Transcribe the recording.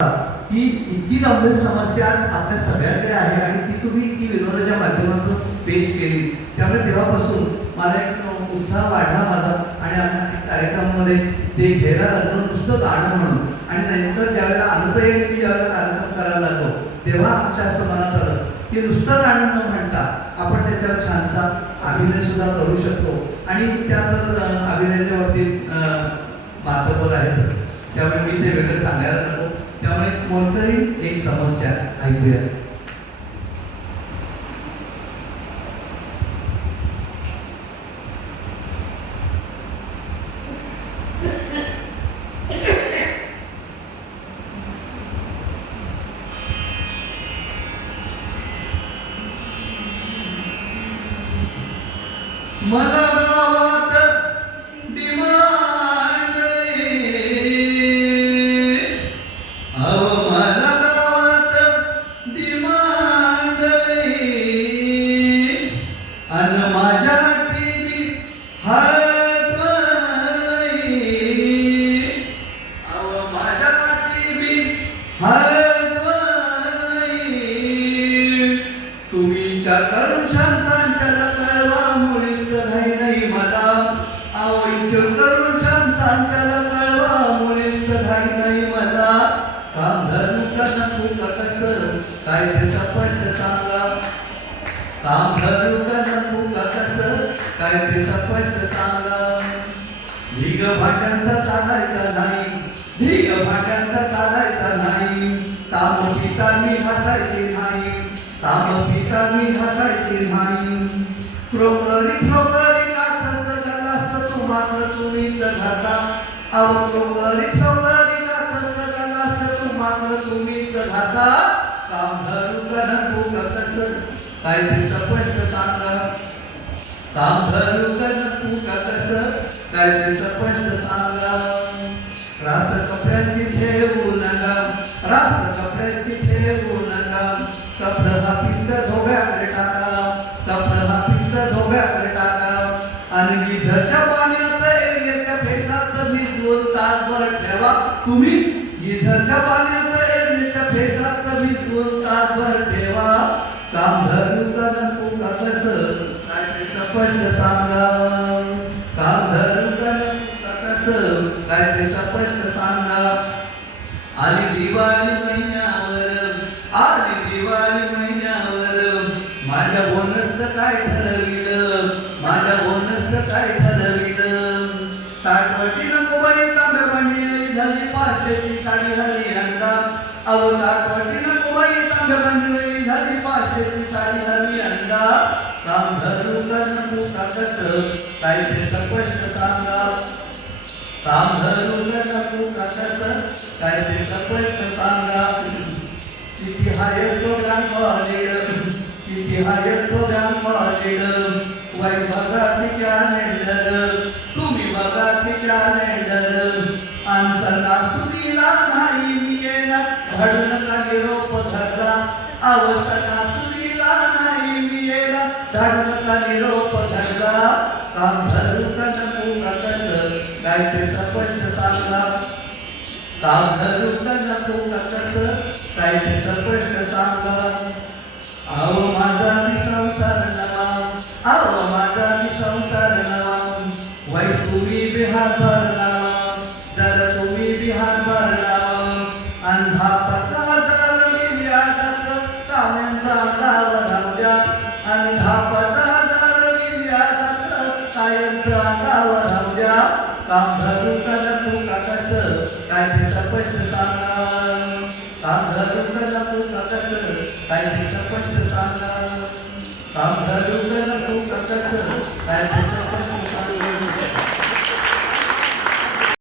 की इतकी गंभीर समस्या आपल्या सगळ्यांकडे आहे आणि ती तुम्ही ती विनोदाच्या माध्यमातून पेश केली. त्यामुळे तेव्हापासून मला एक उत्साह वाढला माझा आणि आम्ही कार्यक्रमामध्ये ते घ्यायला लागलो नुसतं गाणं म्हणून. आणि नंतर ज्यावेळेला आनंददायी मी ज्यावेळेला कार्यक्रम करायला लागलो तेव्हा आमच्या असं मनात आलं की नुसतं गाणं न म्हणता आपण त्याच्यावर छानसा अभिनय सुद्धा करू शकतो. आणि त्या तर अभिनयाच्या बाबतीत मातबर आहेतच, त्यामुळे मी ते वेगळं सांगायला नको. त्यामुळे कोणतरी एक समस्या ऐकूया. मला गावात डिमांड मला गावात डिमांड अन माझ्या टीव्ही हात माझ्या टीव्ही हात तुम्ही करून छान सांच्याला कळवा मुलीच घाई नाही मला. करून छान सांच्याला कळवा मुलीच घाई नाही मला. काम धरू का नको का कसं काय ते सपष्ट सांगा. काम धरू का नको का कसं काय ते सपष्ट सांगा. ढीग भाट्यांचा चालायचा नाही, ढीग भाट्यांचा चालायचा नाही. ताम पितानी हसायची नाही, ताम पितानी हसायची नाही. क्रोकरी क्रोकरी काथक गलास तू मात्र तुम्हीच घाता. क्रोकरी क्रोकरी काथक गलास तू मात्र तुम्हीच घाता. काम धरू का नको का कसं काय ते सपष्ट सांगा. काम धरू का नको का कसं काय ते सपष्ट सांगा. रास कपड्याची ठेवू नका, रास कपड्याची ठेवू नका. कपड हा पिस्त धोब्याकडे टाका, कपड हा पिस्त धोब्याकडे टाका. आणि गिझरच्या पाण्यात एरव्याच्या फेसात भिजवून तासभर ठेवा. तुम्हीच गिझरच्या पाण्यात एरव्याच्या फेसात भिजवून तासभर ठेवा. काम धरू का नको का कसं काय ते सपष्ट सांगा. काम धरू का नको का कसं काय ते सपष्ट सांगा. आली दिवाळी महिन्यावर, आली दिवाळी महिन्यावर माझ्या बोनसचं काय ठरविलं, माझ्या बोनसचं काय ठरविलं. साठवटी नको बाई तांब्या भांडी झाली 500ची साडी हवी अंडा. साठवटी नको बाई तांब्या भांडी झाली 500ची साडी हवी अंडा. काम धरू का नको का कसं काय ते सपष्ट सांगा. काम धरू का नको का कसं काय ते सपष्ट सांगा. किती हाय तो ग्रामवालेलं, किती हाय तो ग्रामवालेलं. वाई बघा तिच्या नेंडर, तुम्ही बघा तिच्या नेंडर. आमचा सुधीला नाही मी येणार घडून का निरोप धरला. आवसना सुधीला नाही मी येणार घडून का निरोप धरला. काम धरू का नको का कसं काय ते सपष्ट सांगा. काम धरू का नको का कसं काय ते सपष्ट सांगा. माझा मी संसार नवा, माझा मी संसार नवा. वै तुम्ही बिहार भर लावा, जर तुम्ही बिहार भर लावा. अंधा पता जर मी व्याजात काम्यांचा गाव राहू द्या. अंधा पता जर मी व्याजात कायमचा गाव राहू द्या. काम धरू का नको का कसं काय ते सपष्ट सांगा. काम धरू का नको का कसं काय ते सपष्ट सांगा. काम धरू का नको का कसं काय ते सपष्ट